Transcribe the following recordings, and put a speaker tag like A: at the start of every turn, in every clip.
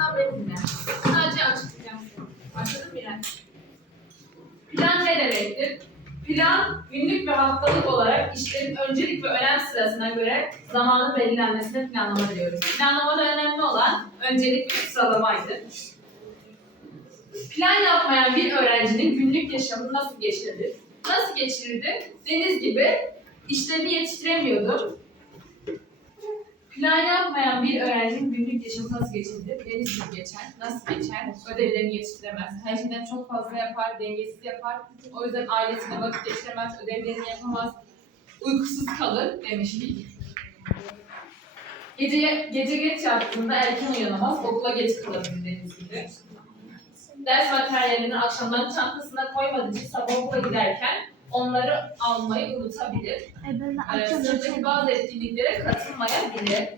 A: Hatta beni dinle. Sadece açıklayacağım. Başladın mı İrem? Plan ne demektir? Plan, günlük ve haftalık olarak işlerin öncelik ve önem sırasına göre zamanın belirlenmesine planlama diyoruz. Planlamada önemli olan öncelik ve sıralamaydı. Plan yapmayan bir öğrencinin günlük yaşamını nasıl geçirir? Nasıl geçirirdi? Deniz gibi işlerini yetiştiremiyordu. Plan yapmayan bir öğrencinin günlük yaşamı nasıl geçirir? Deniz gibi geçer. Nasıl geçer? Ödevlerini yetiştiremez. Her şeyden çok fazla yapar, dengesiz yapar. O yüzden ailesine vakit geçiremez, ödevlerini yapamaz. Uykusuz kalır demiştik. Gece, gece geç yattığında erken uyanamaz, okula geç kalabilir deniz gibi. Ders materyallerini akşamdan çantasına koymadığı için sabah okula giderken onları almayı unutabilir. Ee, sınıftaki bazı etkinliklere katılmayabilir.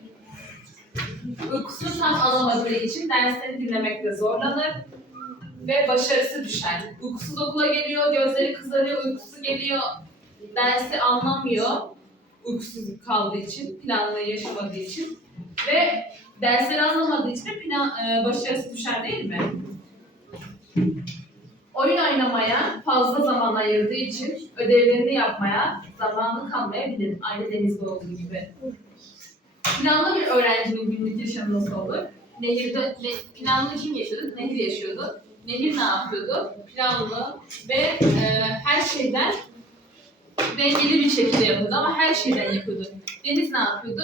A: Uykusunu tam alamadığı için dersleri dinlemekte zorlanır ve başarısı düşer. Uykusuz okula geliyor, gözleri kızarıyor, uykusu geliyor, dersi anlamıyor uykusuz kaldığı için, planlı yaşamadığı için ve dersleri anlamadığı için de plan, e, başarısı düşer değil mi? Oyun oynamaya fazla zaman ayırdığı için ödevlerini yapmaya zamanı kalmayabilir. Aynı denizde olduğu gibi. Planlı bir öğrencinin günlük yaşamı nasıl olur? Nehirde, ne, planlı kim yaşıyordu? Nehir yaşıyordu. Nehir ne yapıyordu? Planlı ve e, her şeyden dengeli bir şekilde yapıyordu ama her şeyden yapıyordu. Deniz ne yapıyordu?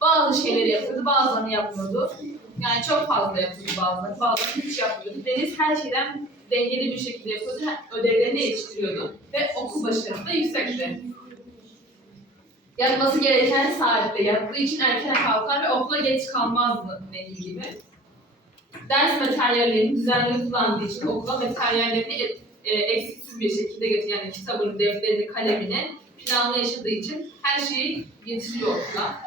A: Bazı şeyleri yapıyordu, bazılarını yapmıyordu. Yani çok fazla yapıyordu bazıları, bazılarını hiç yapmıyordu. Deniz her şeyden dengeli bir şekilde yapıyordu, ödevlerini yetiştiriyordu ve okul başarısı da yüksekti. Yatması gereken saatte yattığı için erken kalkar ve okula geç kalmazdı Nehir gibi. Ders materyallerini düzenli kullandığı için okula materyallerini e, eksiksiz bir şekilde getiriyor. Yani kitabını, defterini, kalemini planlı yaşadığı için her şeyi getiriyor okula.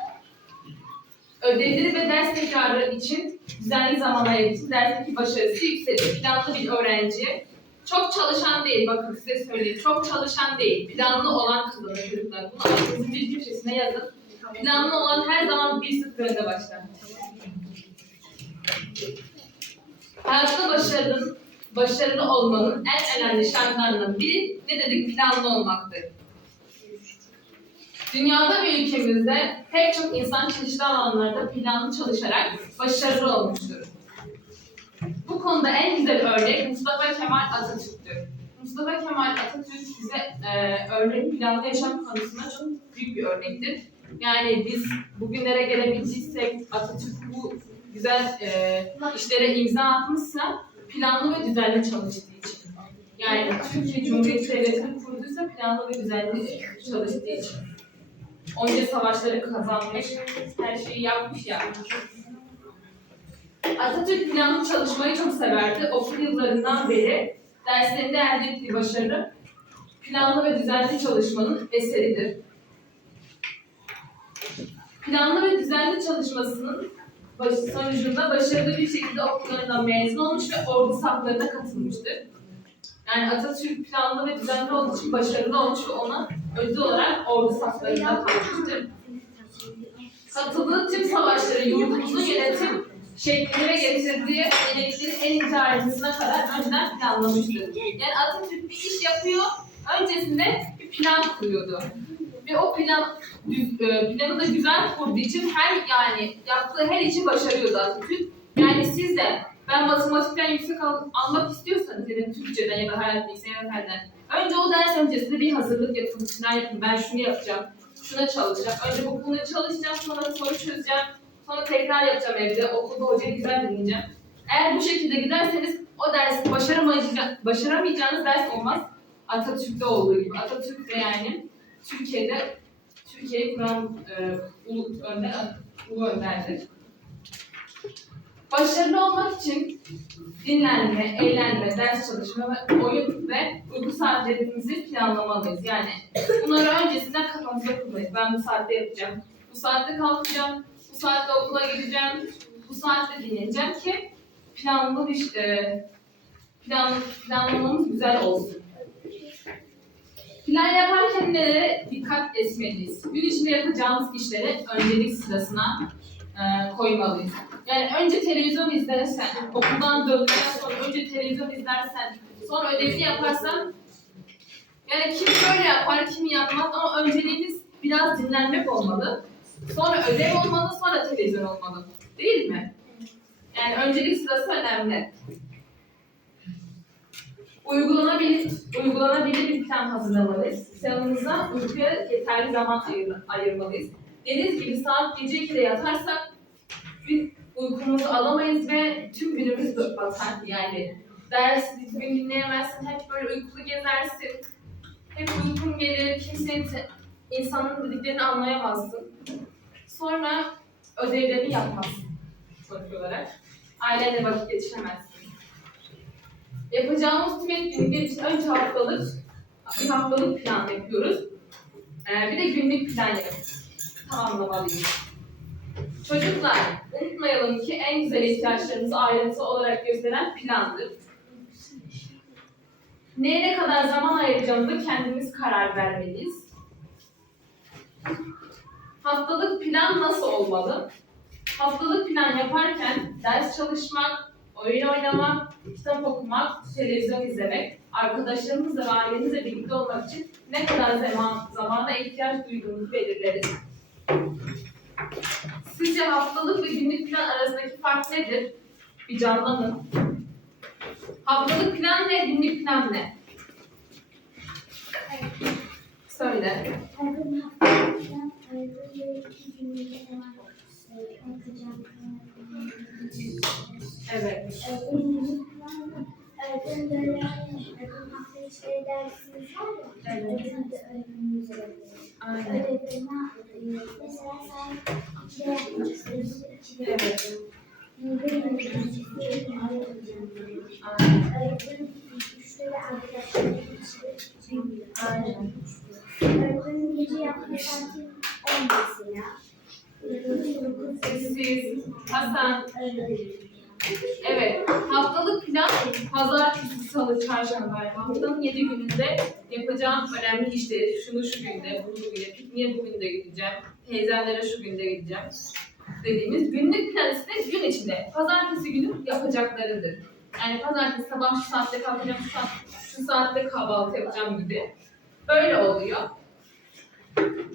A: Ödevleri ve ders tekrarı için düzenli zaman için dersteki başarısı yükselir. Planlı bir öğrenci çok çalışan değil, bakın size söyleyeyim. Çok çalışan değil, planlı olan kazanır çocuklar. Bunu aklınızın bir köşesine yazın. Planlı olan her zaman bir sıfır önde başlar. Hayatta başarının, başarılı olmanın en önemli şartlarından biri ne dedik? Planlı olmaktır. Dünyada ve ülkemizde pek çok insan çeşitli alanlarda planlı çalışarak başarılı olmuştur. Bu konuda en güzel örnek Mustafa Kemal Atatürk'tür. Mustafa Kemal Atatürk bize e, örnek planlı yaşam konusunda çok büyük bir örnektir. Yani biz bugünlere gelebildiysek Atatürk bu güzel e, işlere imza atmışsa planlı ve düzenli çalıştığı için. Yani Türkiye Cumhuriyeti Devleti'ni kurduysa planlı ve düzenli çalıştığı için. Onca savaşları kazanmış, her şeyi yapmış yani. Atatürk planlı çalışmayı çok severdi. Okul yıllarından beri derslerinde elde ettiği başarı planlı ve düzenli çalışmanın eseridir. Planlı ve düzenli çalışmasının sonucunda başarılı bir şekilde okullarından mezun olmuş ve ordu saflarına katılmıştır. Yani Atatürk planlı ve düzenli olduğu için başarılı olmuş ve ona özel olarak ordu saflarına katılmıştır. Katıldığı tüm savaşları yurdumuzun yönetim şeklini ve getirdiği yenilikleri en ince ayrıntısına kadar önceden planlamıştır. Yani Atatürk bir iş yapıyor, öncesinde bir plan kuruyordu. Ve o plan e, planı da güzel kurduğu için her yani yaptığı her işi başarıyordu Atatürk. Yani siz de ben matematikten yüksek al- almak istiyorsanız ya da Türkçeden ya da hayat bilgisi ya da fenden önce o ders öncesinde bir hazırlık yapın, plan yapın. Ben şunu yapacağım, şuna çalışacağım. Önce bu konuyu çalışacağım, sonra soru çözeceğim. Sonra tekrar yapacağım evde. Okulda hocayı güzel dinleyeceğim. Eğer bu şekilde giderseniz o dersi başaramayacağınız ders olmaz. Atatürk'te olduğu gibi. Atatürk de yani Türkiye'de Türkiye'yi kuran e, ulu önder, ulu önderdir. Başarılı olmak için dinlenme, eğlenme, ders çalışma ve oyun ve uyku saatlerimizi planlamalıyız. Yani bunları öncesinden kafamıza kurmalıyız. Ben bu saatte yapacağım. Bu saatte kalkacağım. Bu saatte okula gideceğim. Bu saatte dinleneceğim ki planlı bir e, plan, planlamamız güzel olsun. Plan yaparken nelere dikkat etmeliyiz? Gün içinde yapacağımız işleri öncelik sırasına e, koymalıyız. Yani önce televizyon izlersen, okuldan döndükten sonra önce televizyon izlersen, sonra ödevini yaparsan yani kim böyle yapar, kim yapmaz ama önceliğimiz biraz dinlenmek olmalı. Sonra ödev olmalı, sonra televizyon olmalı. Değil mi? Yani öncelik sırası önemli. Uygulanabilir, uygulanabilir bir plan hazırlamalıyız. Planımıza uykuya yeterli zaman ayır, ayırmalıyız. Dediğiniz gibi saat gece 2'de yatarsak biz uykumuzu alamayız ve tüm günümüz batar yani. Ders gün dinleyemezsin, hep böyle uykulu gezersin. Hep uykun gelir, kimsenin insanın dediklerini anlayamazsın. Sonra ödevlerini yapmazsın sonuç olarak. Ailenle vakit geçiremezsin. Yapacağımız tüm etkinlikler için önce haftalık, bir haftalık plan yapıyoruz. Ee, bir de günlük plan yapıyoruz. Tamamlamalıyız. Çocuklar, unutmayalım ki en güzel ihtiyaçlarımızı ayrıntı olarak gösteren plandır. Neye ne kadar zaman ayıracağımıza kendimiz karar vermeliyiz. Haftalık plan nasıl olmalı? Haftalık plan yaparken ders çalışmak, oyun oynamak, kitap okumak, televizyon izlemek, arkadaşlarımızla ve ailemizle birlikte olmak için ne kadar zaman zamana ihtiyaç duyduğumuzu belirleriz. Sizce haftalık ve günlük plan arasındaki fark nedir? Bir canlanın. Haftalık plan ne, günlük plan ne? Söyle. Evet. Aynen. Evet. Aynen.
B: Öğretmenin gece yaptığı saati 10 mesela.
A: Siz, Hasan, Evet, haftalık plan pazartesi, salı, çarşamba yani haftanın 7 gününde yapacağım önemli işleri, şunu şu günde, bunu bu günde, pikniğe bugün de gideceğim, teyzemlere şu günde gideceğim dediğimiz günlük plan ise gün içinde, pazartesi günü yapacaklarıdır. Yani pazartesi sabah şu saatte kalkacağım, şu, saat, şu saatte kahvaltı yapacağım gibi. Böyle oluyor.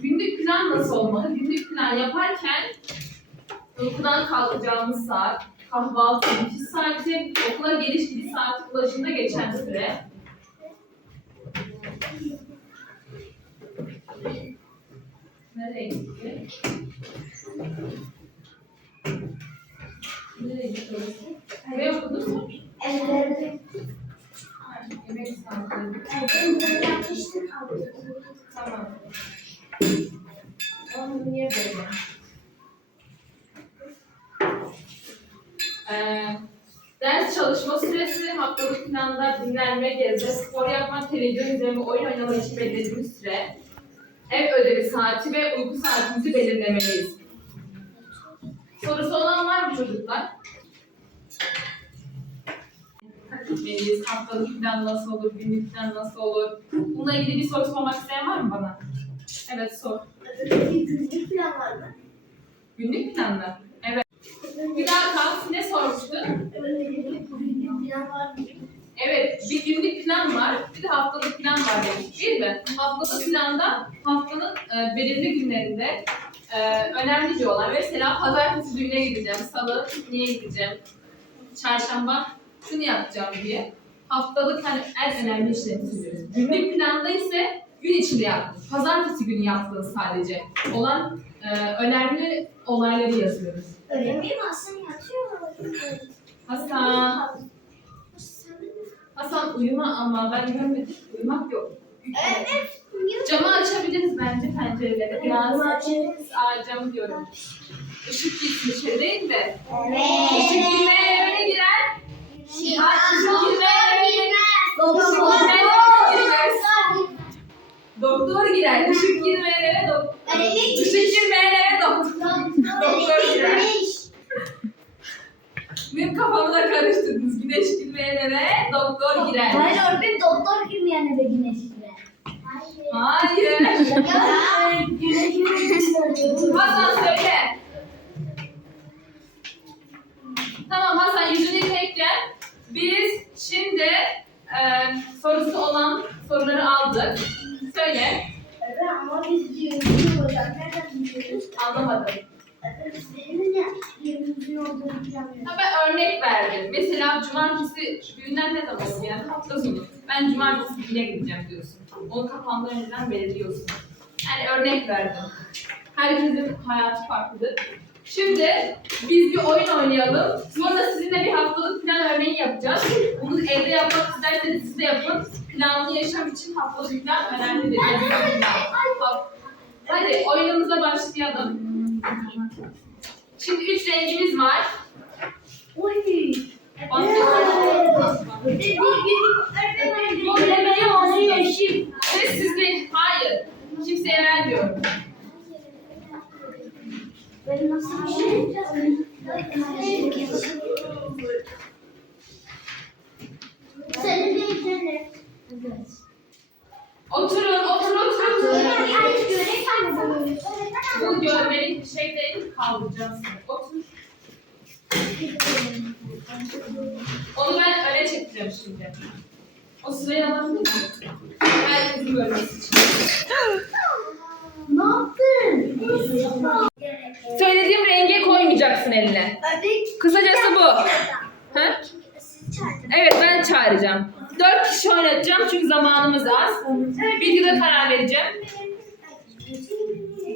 A: Günlük plan nasıl olmalı? Günlük plan yaparken uykudan kalkacağımız saat, kahvaltı bitiş saati, okula geliş gidiş saati ulaşımda geçen süre. Nereye gitti? Nereye gitti orası? Ne okudun mu?
B: Evet.
A: Yemek saatleri.
B: Ben böyle yapmıştım.
A: Tamam. Onu niye böyle? Ee, ders çalışma süresi, haftalık planda dinlenme, gezme, spor yapmak, televizyon izleme, oyun oynamak için belirlediğimiz süre, ev ödevi saati ve uyku saatimizi belirlemeliyiz. Sorusu olan var mı çocuklar? Gitmeliyiz, haftalık plan nasıl olur, günlük plan nasıl olur? Bununla ilgili bir soru sormak isteyen var mı bana? Evet sor.
B: Günlük plan var mı?
A: Günlük plan mı? Bir daha kalk. Ne sormuştun? Evet, bir günlük plan var, bir de haftalık plan var dedik değil mi? Haftalık planda haftanın e, belirli günlerinde e, önemlice olan, mesela pazartesi düğüne gideceğim, salı niye gideceğim, çarşamba şunu yapacağım diye. Haftalık hani en önemli işleri söylüyoruz. Günlük planda ise gün içinde yaptın. Pazartesi günü yaptığın sadece olan e, önemli olayları yazıyoruz.
B: Öyle? Aslında yatıyor.
A: Hasan, Hasan uyuma ama ben görmedim. Uyumak yok.
B: Evet.
A: Camı açabiliriz bence pencereleri. Biraz
B: açabiliriz.
A: Aa, cam diyorum. Işık gitsin içeri değil de.
B: Evet.
A: Işık girmeye evine girer.
B: Şey,
A: Doktor girer. Işık girmeyen eve doktor. Işık girmeyen eve doktor. Doktor girer. Benim kafamı da karıştırdınız. Güneş girmeyen eve doktor girer.
B: Hayır öğretmenim doktor girmeyen eve güneş girer.
A: Hayır.
B: Ya güneş girer.
A: Hasan söyle. örnek verdim. Mesela cumartesi günler ne sonu. Ben cumartesi güne gideceğim diyorsun. Onu kafanda önceden belirliyorsun. Yani örnek verdim. Herkesin hayatı farklıdır. Şimdi biz bir oyun oynayalım. Sonra sizinle bir haftalık plan örneği yapacağız. Bunu evde yapmak isterseniz siz de yapın. Planlı yaşam için haftalık plan önemlidir. Hadi oyunumuza başlayalım. Şimdi üç rengimiz var. Sessizlik. Hayır. Kimseye vermiyorum.
B: Ben nasıl internet. Evet.
A: Oturun, oturun. Bu görmelik bir şey seni. Otur. Onu ben öne çekeceğim şimdi. O sırayı alabilir miyim? Herkesin görmesi için.
B: Ne yaptın?
A: Söylediğim renge koymayacaksın eline. Kısacası bu. Ha? Evet ben çağıracağım. Dört kişi oynatacağım çünkü zamanımız az. Videoda karar vereceğim.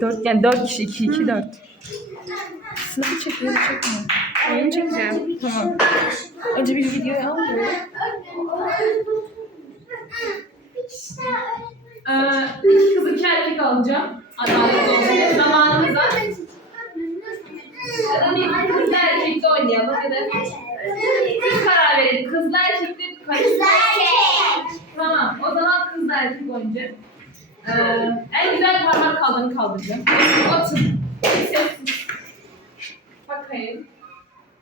A: Dört, yani dört kişi, iki, iki, dört. Sınıfı çekiyor, çekmiyor. Oyun çekeceğim. Tamam. Önce bir videoyu al. Ee, iki kız, iki erkek alacağım. Adaletli olsun. Zamanımız var. Ya da bir kızla erkekle oynayalım ya da karar verin. Kızla erkekle karıştırın. Tamam. O zaman kızla erkek oynayacak. Ee, en güzel parmak kaldığını kaldıracağım. Otur. Sessiz. Bakayım.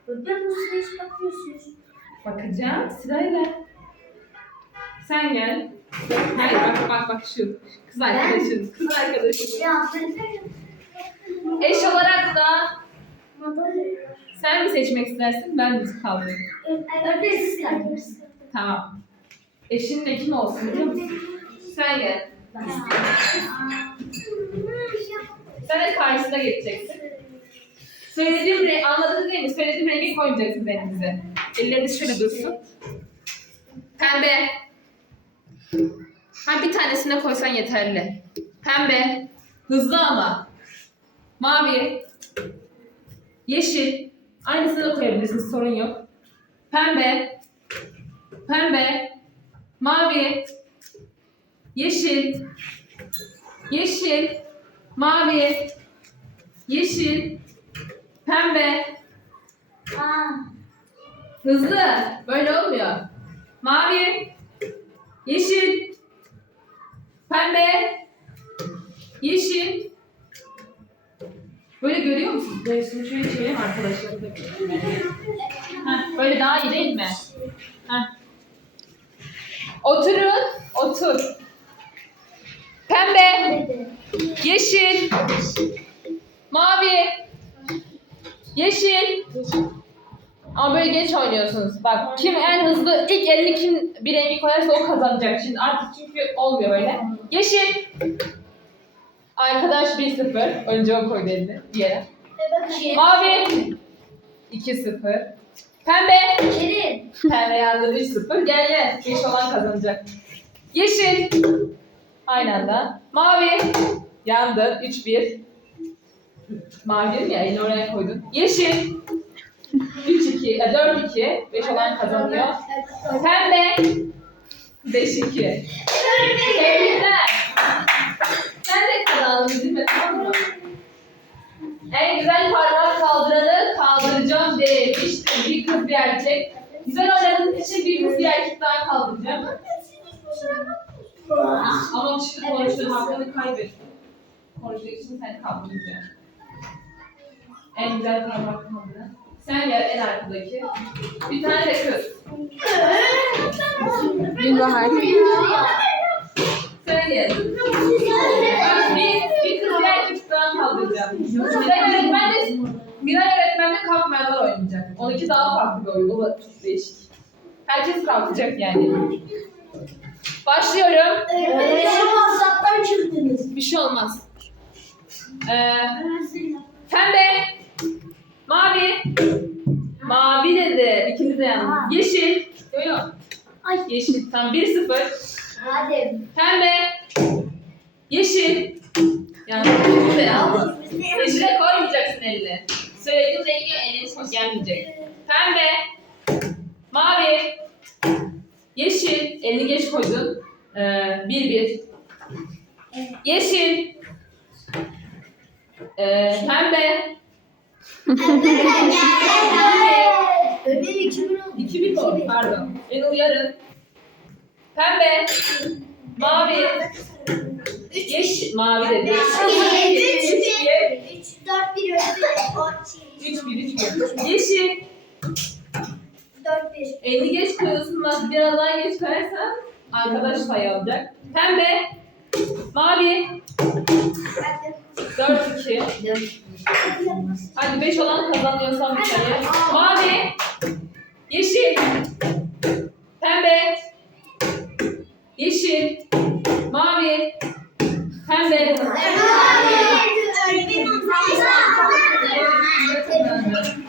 B: Bu sıraya hiç bakmıyorsunuz.
A: Bakacağım sırayla. Sen gel. Hayır bak bak bak şu. Kız arkadaşın. Kız arkadaşın.
B: Ya ben
A: Eş olarak da sen mi seçmek istersin ben mi kaldırayım?
B: Örneğin siz kaldınız.
A: Tamam. Eşin de kim olsun biliyor musun? Sen gel. Sen de karşısına geçeceksin. Söylediğim rengi anladınız değil mi? Söylediğim rengi koymayacaksınız elinize. Elleriniz şöyle dursun. Pembe. Ha bir tanesine koysan yeterli. Pembe. Hızlı ama. Mavi. Yeşil. Aynısını da koyabilirsiniz sorun yok. Pembe. Pembe. Mavi. Yeşil. Yeşil. Mavi. Yeşil. Pembe.
B: Aa.
A: Hızlı. Böyle olmuyor. Mavi. Yeşil. Pembe. Yeşil. Böyle görüyor musunuz? Şunu şöyle çevireyim arkadaşlar. Heh, böyle daha iyi değil mi? Heh. Oturun. Otur. Pembe. Yeşil. Mavi. Yeşil. Ama böyle geç oynuyorsunuz. Bak kim en hızlı ilk elini kim bir rengi koyarsa o kazanacak. Şimdi artık çünkü olmuyor böyle. Yeşil. Arkadaş 1-0. Önce o koydu elini diğeri. Mavi. 2-0. Pembe.
B: Kerim.
A: Pembe yandı 3-0. Gel gel. Geç olan kazanacak. Yeşil. Aynı anda. Mavi. Yandı. 3-1. Mavi dedim ya elini oraya koydun. Yeşil. 3-2, e, 4-2. 5 olan kazanıyor. Pembe. 5-2. Tebrikler. Sen de kazandın mi? Tamam mı? En güzel parmak kaldıranı kaldıracağım demiştim. Bir kız bir erkek. Güzel oynadığınız için bir kız bir erkek daha kaldıracağım. Ama şimdi konuştuğun hakkını kaybettin. Konuştuğu için seni kaldıracağım. En güzel parmak kaldıran. Sen gel en arkadaki. Bir tane de kız.
C: Gülbahar.
A: Sen gel. Bir, bir kız bir erkek daha kaldıracağım. Miray öğretmen de Miray öğretmen de kalkmayanlar oynayacak. Onunki daha farklı bir oyun. O da çok değişik. Herkes kalkacak yani. Başlıyorum.
B: Öğretmenim WhatsApp'tan çıktınız.
A: Bir şey olmaz. Ee, pembe, mavi, Mavi dedi. İkiniz de yanlış. Yeşil. Yok yok.
B: Ay.
A: Yeşil. Tam 1-0.
B: Hadi.
A: Pembe. Yeşil. Yani ikiniz de yanlış. Yeşile koymayacaksın elini. Söylediğim rengi elin gelmeyecek. Pembe. Mavi. Yeşil. Elini geç koydun. Ee, bir bir. Yeşil. Ee, pembe.
B: Ömer 2000 oldu.
A: İki bir oldu. Pardon. Beni uyarın. Pembe. Mavi. Yeşil. Mavi dedi.
B: Üç,
A: Üç bir.
B: 3, 4, 1 öyle.
A: Üç bir. Üç bir. Yeşil.
B: 4, 1.
A: Elini geç koyuyorsun. Bak biraz daha geç koyarsan arkadaş payı alacak. Pembe. Mavi. 4 2. Hadi 5 olan kazanıyorsan bir sayı. Mavi. Yeşil. Pembe. Yeşil. Mavi. Pembe.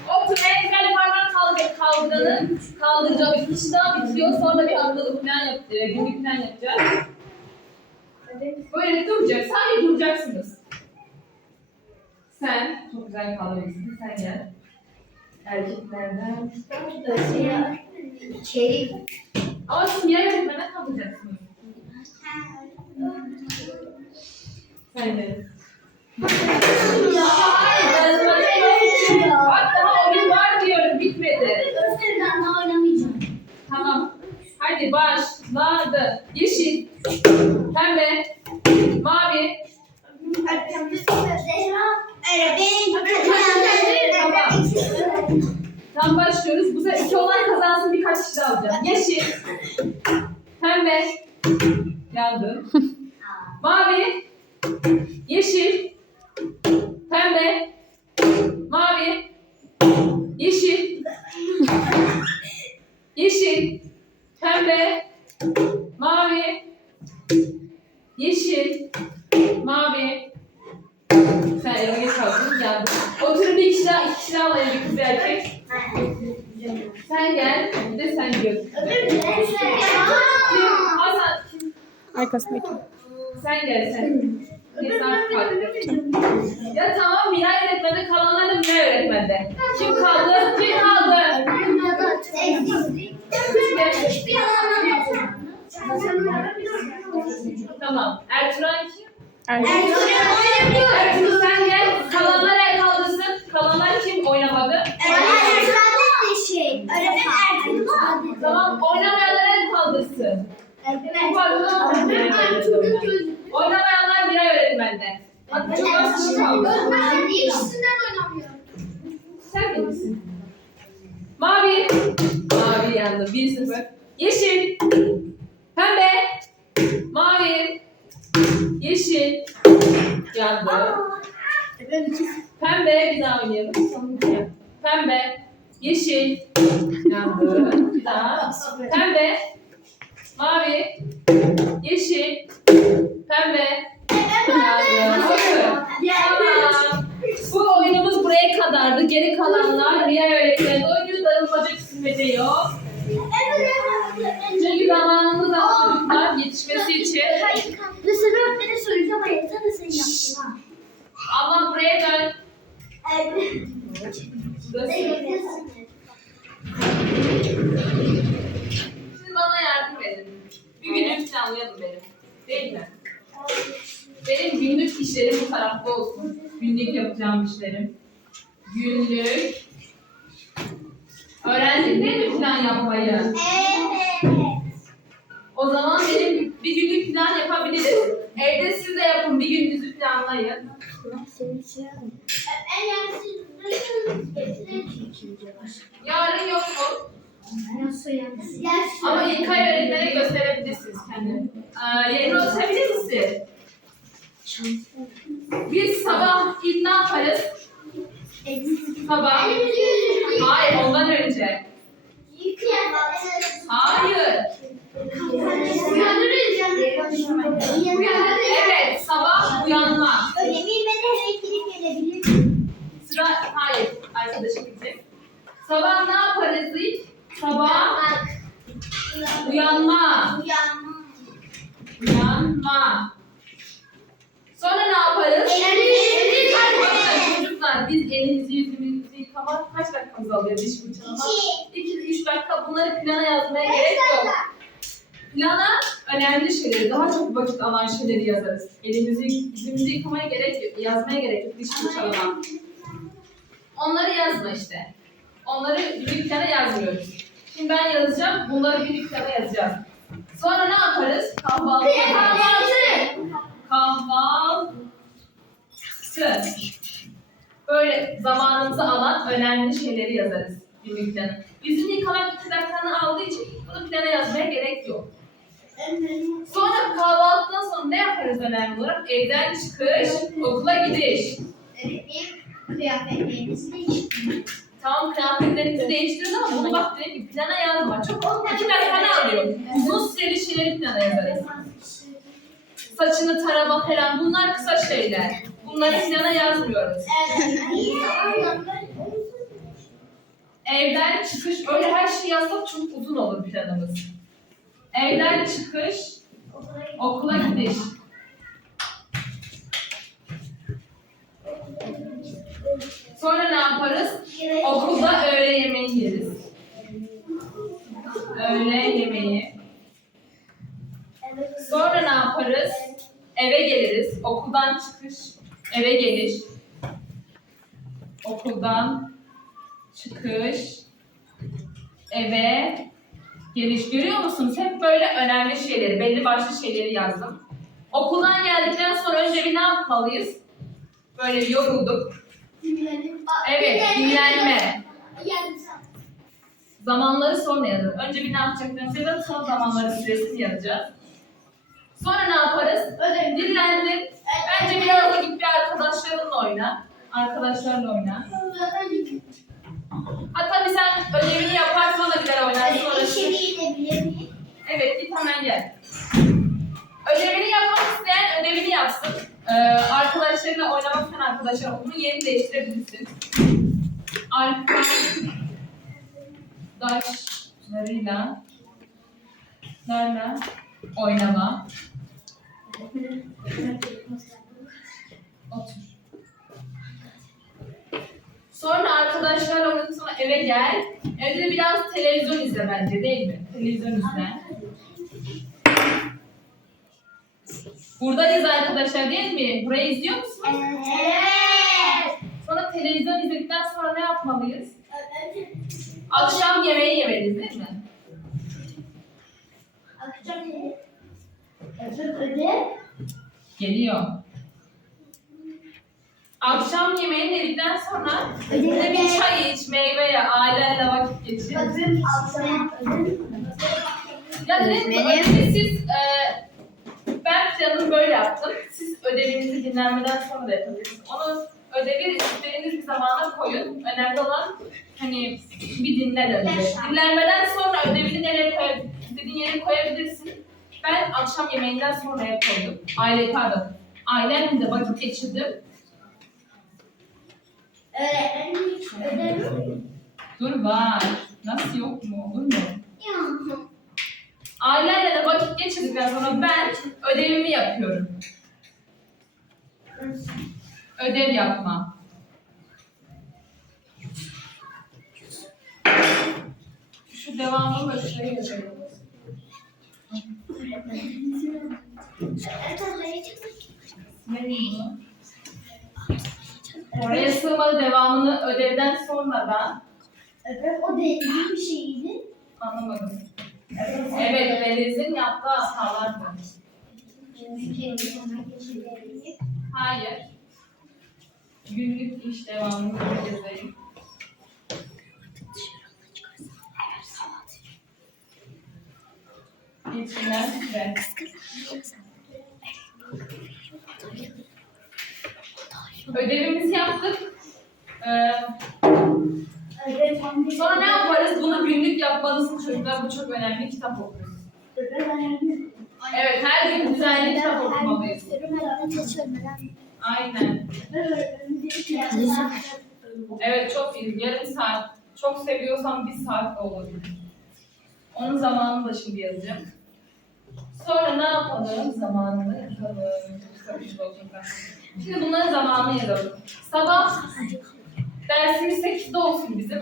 A: O tünel parmak kaldır, kaldıranı kaldıracağım. Bir kişi daha bitiriyor. Sonra bir haftalık plan yapacağız. Günlük plan yapacağız. Böyle duracak. Sadece duracaksınız. Sen çok güzel kaldırmışsın. Sen gel. Erkeklerden.
B: Kerim.
A: Ama şimdi yer öğretmene kaldıracaksınız. Sen gel. Bak daha oyun var diyorum. Bitmedi.
B: Gösteriden daha oynamayacağım.
A: Tamam. Hadi başladı. Yeşil, pembe, mavi. Tam başlıyoruz. Bu sefer iki olan kazansın birkaç kişi daha alacağım. Yeşil, pembe, yandım. Mavi, yeşil, pembe, mavi, yeşil, yeşil, pembe, mavi, yeşil, mavi. Sen elime geç kaldın, yandım. Oturun bir kişi daha, iki kişi daha alayım, bir kız bir erkek. Sen gel, bir de sen gör. Hasan,
C: Arkasındaki.
A: sen gel sen. İnsan kalktı. Ya tamam Miray öğretmende, kalanlar da Miray öğretmende. Kim kaldı? Kim kaldı? Tamam. Ertuğrul kim? Ertuğrul sen gel. Kalanlar el kaldırsın. Kalanlar kim oynamadı? Tamam. Oynamayanlar el kaldırsın. Oynamayanlar Miray öğretmende. Bak, Çok az kişi kaldı. Sen de misin? Mavi. Mavi yandı. 1-0. Yeşil. Pembe. Mavi. Yeşil. Yandı. Pembe. Bir daha oynayalım. Pembe. Yeşil. Yandı. Bir daha. Pembe. Mavi. Yeşil. Pembe. Yandı. Tamam. Bu oyunumuz buraya kadardı. Geri kalanlar diğer öğretmeninde oynuyor. Darılmaca yok. Çünkü zamanımız az çocuklar yetişmesi için. Ablam buraya dön. Siz bana yardım edin. Bir günlük planlayalım benim. Değil mi? Benim günlük işlerim bu tarafta olsun. Günlük yapacağım işlerim. Günlük. Öğrendin değil mi plan yapmayı? O zaman benim bir günlük plan yapabiliriz. Evde siz de yapın. Bir gününüzü planlayın. Yarın yok mu? Ama İlkay öğretmene gösterebilirsiniz kendini. Ee, yerine oturabilir misin? Biz sabah ilk ne yaparız? Sabah. Hayır ondan önce. Hayır. Evet sabah uyanma. Sıra hayır arkadaşım gidecek. Sabah ne Sabah uyanma. Uyanma. Sonra ne yaparız? Bakın Çocuklar biz elimizi yüzümüzü yıkamak kaç dakikamız alıyor diş fırçalama? 2-3 dakika bunları plana yazmaya gerek yok. Plana önemli şeyleri, daha çok vakit alan şeyleri yazarız. Elimizi, yüzümüzü yıkamaya gerek yok, yazmaya gerek yok diş fırçalama. Onları yazma işte. Onları bir plana yazmıyoruz. Şimdi ben yazacağım, bunları bir plana yazacağız. Sonra ne yaparız? Kahvaltı yaparız. Kahvaltı. Böyle zamanımızı alan önemli şeyleri yazarız günlük plana. Yüzünü yıkamak iki dakikanı aldığı için bunu plana yazmaya gerek yok. Sonra kahvaltıdan sonra ne yaparız önemli olarak? Evden çıkış, okula gidiş. Tamam kıyafetlerimizi değiştiririz ama bunu bak dedim ki plana yazma. Çok iki dakikanı alıyor. Uzun süreli şeyleri plana yazarız. Saçını tarama falan bunlar kısa şeyler. Bunları plana yazmıyoruz. Evden çıkış, öyle her şeyi yazsak çok uzun olur planımız. Evden çıkış, okula gidiş. Sonra ne yaparız? Okulda öğle yemeği yeriz. Öğle yemeği. Sonra ne yaparız? Eve geliriz. Okuldan çıkış, eve geliş. Okuldan çıkış, eve geliş. Görüyor musunuz? Hep böyle önemli şeyleri, belli başlı şeyleri yazdım. Okuldan geldikten sonra önce bir ne yapmalıyız? Böyle bir yorulduk. Evet, dinlenme. Zamanları sonra yazalım. Önce bir ne yapacaklarımızı yazalım, sonra zamanları süresini yazacağız. Sonra ne yaparız? Ödev dinlendin. Bence biraz da git bir arkadaşlarınla oyna. Arkadaşlarla oyna. Hatta bir sen ödevini yaparsan da gider oynarsın. Sonra Evet git hemen gel. Ödevini yapmak isteyen ödevini yapsın. Ee, arkadaşlarıyla oynamak isteyen arkadaşlar onu yerini değiştirebilirsin. Arkadaşlarıyla larla oynama. Otur. Sonra arkadaşlarla oynadıktan sonra eve gel. Evde biraz televizyon izle bence değil mi? Televizyon izle. Buradayız arkadaşlar değil mi? Burayı izliyor musunuz? Sonra televizyon izledikten sonra ne yapmalıyız? Akşam yemeği yemeliyiz değil mi? Geliyor. Akşam yemeğini yedikten sonra de bir çay iç, meyve ye, ailenle vakit geçir. Ya dedim ki ödevi siz, e, ben planımı böyle yaptım. Siz ödevinizi dinlenmeden sonra da yapabilirsiniz. Onu ödevi istediğiniz bir zamana koyun. Önemli olan hani bir dinlen önce. Dinlenmeden sonra ödevini nereye koyabilirsin? İstediğin yere koyabilirsin. Ben akşam yemeğinden sonraya koydum. Aile pardon. Ailemle vakit geçirdim. Dur var. Nasıl yok mu? Olur mu? Aileyle de vakit geçirdikten sonra ben ödevimi yapıyorum. Ödev yapma. Şu devamını da şuraya yazıyorum. Ne bu? Oraya sığmadı devamını ödevden sonradan
B: O dediği bir şeydi.
A: anlamadım. Evet, Deniz'in yaptığı hatalardı. Hayır. Günlük iş devamını yazayım. Geçilen süre. Ödevimizi yaptık. Ee, sonra ne yaparız? Bunu günlük yapmalısın çocuklar. Bu çok önemli. Kitap okuruz. Evet, her gün düzenli kitap okumalıyız. Aynen. Evet, çok iyi. Yarım saat çok seviyorsam bir saat de olabilir. Onun zamanını da şimdi yazacağım. Sonra ne yapalım? Zamanını yazalım. Şimdi bunların zamanını yazalım. Sabah dersimiz 8'de olsun bizim.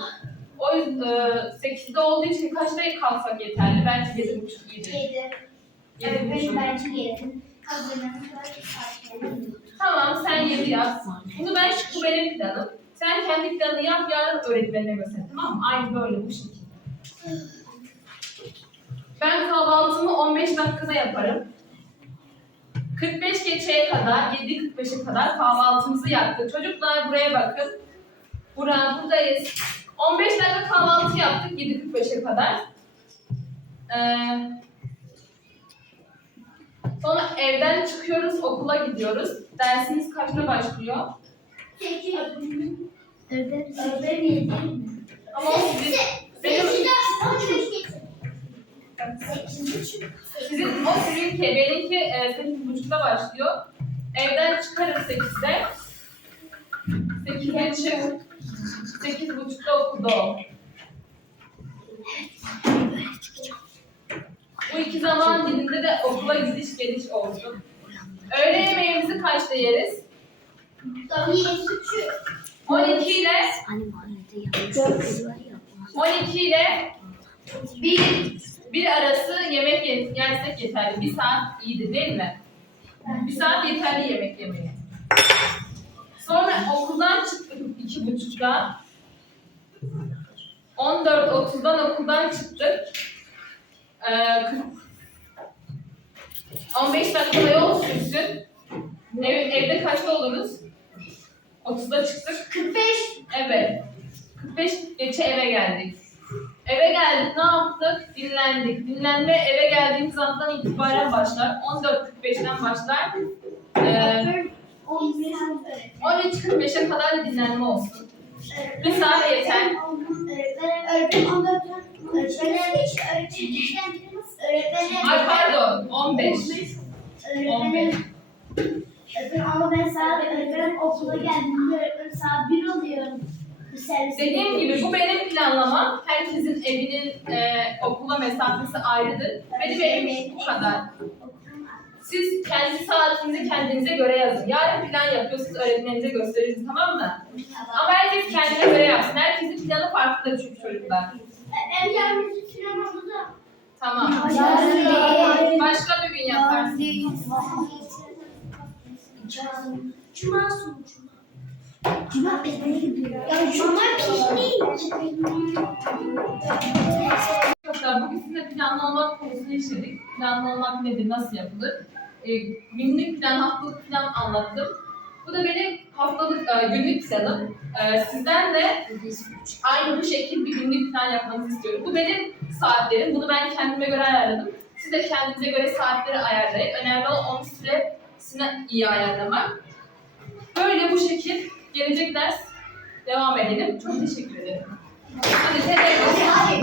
A: O yüzden e, 8'de olduğu için kaçta kalksak yeterli? Bence 7.30 iyidir.
B: Yedi.
A: 7.30.
B: bence yedi. Hazırlanıp böyle saçmalıyım.
A: Tamam sen 7 yaz. Bunu ben, bu benim planım. Sen kendi planını yap, yarın öğretmenine göster. Tamam mı? Aynı böyle bu şekilde. Ben kahvaltımı 15 dakikada yaparım. 45 geçeye kadar, 7.45'e kadar kahvaltımızı yaptık. Çocuklar buraya bakın. Buran, buradayız. 15 dakika kahvaltı yaptık 7.45'e kadar. Ee, sonra evden çıkıyoruz, okula gidiyoruz. Dersimiz kaçta başlıyor?
B: Sekiz. Öğretmen yedi.
A: Ama o sizin, benim, sizin, o sizinki, benimki e, 8.30'da başlıyor. Evden çıkarım 8'de. 8'de çık. 8.30'da okulda ol. Bu iki zaman dilinde de okula gidiş geliş olsun. Öğle yemeğimizi kaçta yeriz? 12 ile
C: Hani mahallede yanlış var ya.
A: 12 ile 1, 1 arası yemek ye- yersek yeterli. Bir saat iyidir değil mi? Bir saat yeterli yemek yemeye. Sonra okuldan çıktık iki buçukta. 14.30'dan okuldan çıktık. Ee, 40 15 dakika yol sürsün. Ev, evde kaçta oluruz? 30'da çıktık.
B: 45.
A: Evet. 45 geçe eve geldik. Eve geldik ne yaptık? Dinlendik. Dinlenme eve geldiğimiz andan itibaren başlar. 14.45'ten başlar. Ee, 13.45'e kadar dinlenme olsun. Bir saat yeter.
B: Öğretmen 14. Öğretmen hiç öğretmen Öğretmen
A: Ay pardon 15. 15.
B: Öğretmen ama ben saat öğretmen okula geldiğimde öğretmen saat 1 oluyor. Servis.
A: Dediğim gibi bu benim planlamam. Herkesin evinin e, okula mesafesi ayrıdır. Benim evim bu kadar. Siz kendi saatinizi kendinize göre yazın. Yarın plan yapıyorsunuz, öğretmeninize gösterirsiniz tamam mı? Ama herkes kendine göre yapsın. Herkesin planı farklıdır çünkü çocuklar.
B: Ben yarın sinema da.
A: Tamam.
B: Yarın değil.
A: Başka bir gün yaparsın.
B: Cuma sonu cuma. Pikniğe gidiyor. Ya cuma pikniği.
A: Çocuklar bugün sizinle planlı olmak konusunu işledik. Planlı olmak nedir, nasıl yapılır? E, günlük plan, haftalık plan anlattım. Bu da benim haftalık, e, günlük planım. E, sizden de aynı bu şekilde bir günlük plan yapmanızı istiyorum. Bu benim saatlerim. Bunu ben kendime göre ayarladım. Siz de kendinize göre saatleri ayarlayın. Önemli olan onun süresini iyi ayarlamak. Böyle bu şekil gelecek ders devam edelim. Çok teşekkür ederim. Hadi,
B: hadi.